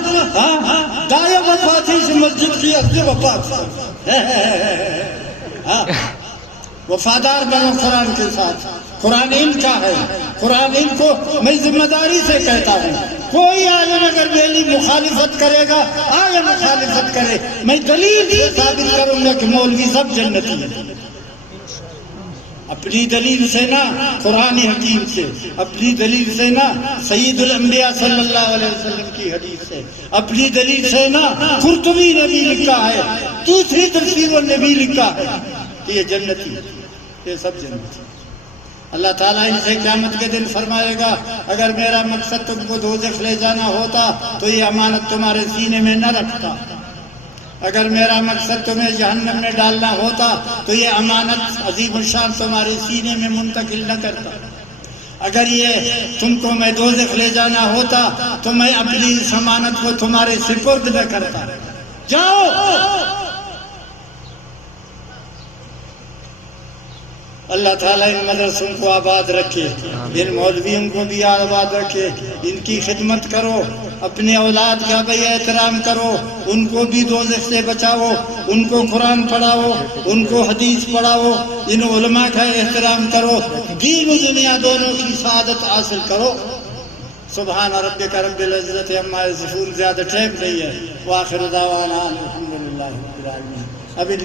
دائیں وفاتی سے مسجد کی اصلی وفات وفادار بنو قرآن کے ساتھ۔ قرآن ان کا ہے، قرآن ان کو میں ذمہ داری سے کہتا ہوں، کوئی عالم اگر میری مخالفت کرے گا آیا مخالفت کرے، میں دلیل سے ثابت کروں گا کہ مولوی سب جنتی ہیں۔ اپنی دلیل سے نہ قرآن حکیم سے، اپنی دلیل سے نہ سید الانبیاء صلی اللہ علیہ وسلم کی حدیث سے، اپنی دلیل سے نہ قرطبی نبی لکھا ہے، دوسری تفسیر النبی لکھا ہے کہ یہ جنتی، یہ سب جنتی۔ اللہ تعالیٰ ان سے قیامت کے دن فرمائے گا اگر میرا مقصد تم کو دوزخ لے جانا ہوتا تو یہ امانت تمہارے سینے میں نہ رکھتا، اگر میرا مقصد تمہیں جہنم میں ڈالنا ہوتا تو یہ امانت عظیم الشان تمہارے سینے میں منتقل نہ کرتا، اگر یہ تم کو میں دوزخ لے جانا ہوتا تو میں اپنی اس امانت کو تمہارے سپرد نہ کرتا۔ جاؤ اللہ تعالیٰ ان مدرسوں کو آباد رکھے، ان مولویوں کو بھی آباد رکھے، ان کی خدمت کرو، اپنے اولاد کا بھی احترام کرو، ان کو بھی دوزخ سے بچاؤ، ان کو قرآن پڑھاؤ، ان کو حدیث پڑھاؤ، ان علماء کا احترام کرو، دین و دنیا دونوں کی سعادت حاصل کرو۔ سبحان ربک رب العزت عما یصفون، زیادہ ٹائم نہیں ہے۔ وآخر دعوانا الحمدللہ رب العالمین۔ ابھی